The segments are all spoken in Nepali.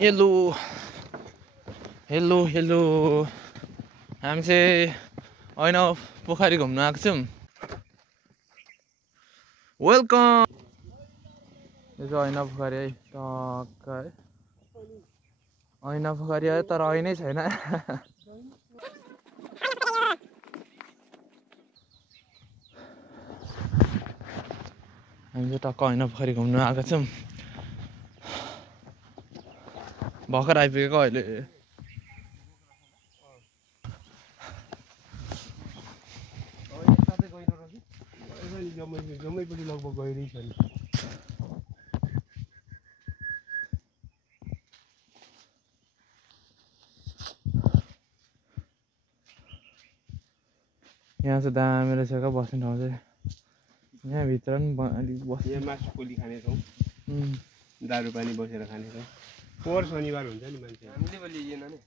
हेलो हेलो हेलो हामी चाहिँ ऐना पोखरी घुम्न आएको छौँ। वेलकम। यो चाहिँ ऐना पोखरी है, टक्क है ऐना पोखरी है, तर ऐनै छैन। हामी चाहिँ टक्क ऐना पोखरी घुम्न आएको छौँ। भर्खर आइपुगेको अहिले। जम्मैपट्टि लगभग गइरहेछ नि। यहाँ चाहिँ दामी रहेछ क्या बस्ने ठाउँ चाहिँ। यहाँभित्र पनि अलिक बस यहाँ मासु पोली खानेछौँ, दारु पानी बसेर खानेछौँ। पोहोर शनिबार हुन्छ नि मान्छे हामीले पनि लिएन नि।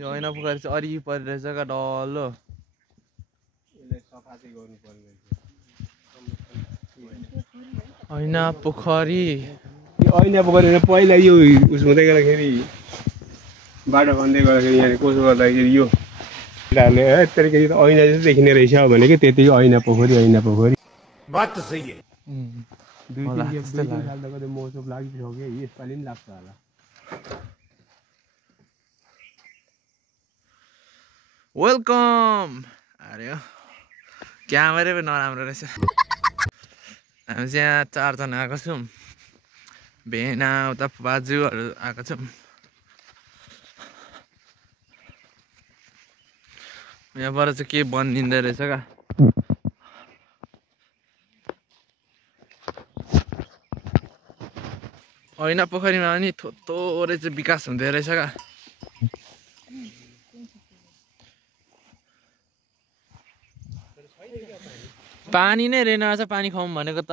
यो ऐना पोखरी चाहिँ अरि परिरहेछ क्या डल्लो। यसलाई सफा चाहिँ गर्नुपर्ने ऐना पोखरी। यो ऐना पोखरी पहिला यो उस हुँदै गर्दाखेरि बाटो खन्दै गर्दाखेरि यहाँ कसो गर्दाखेरि यो केटाहरूले यत्तिकै ऐना जस्तो देखिने रहेछ भनेको त्यति ऐना पोखरी बात त सही है। दुई तिन साल त कतै मौसम लागिसक्यो, यसपालि पनि लाग्छ होला। वेलकम अरे क्यामेरै पनि नराम्रो रहेछ। हामी चाहिँ यहाँ 4 जना आएको छौँ। भेना उता बाजुहरू आएको छौँ। यहाँबाट चाहिँ के बनिँदै रहेछ क्या। ऐना पोखरीमा पनि थोरै चाहिँ विकास हुँदै रहेछ क्या। पानी नै रहेन रहेछ, पानी खुवाउँ भनेको त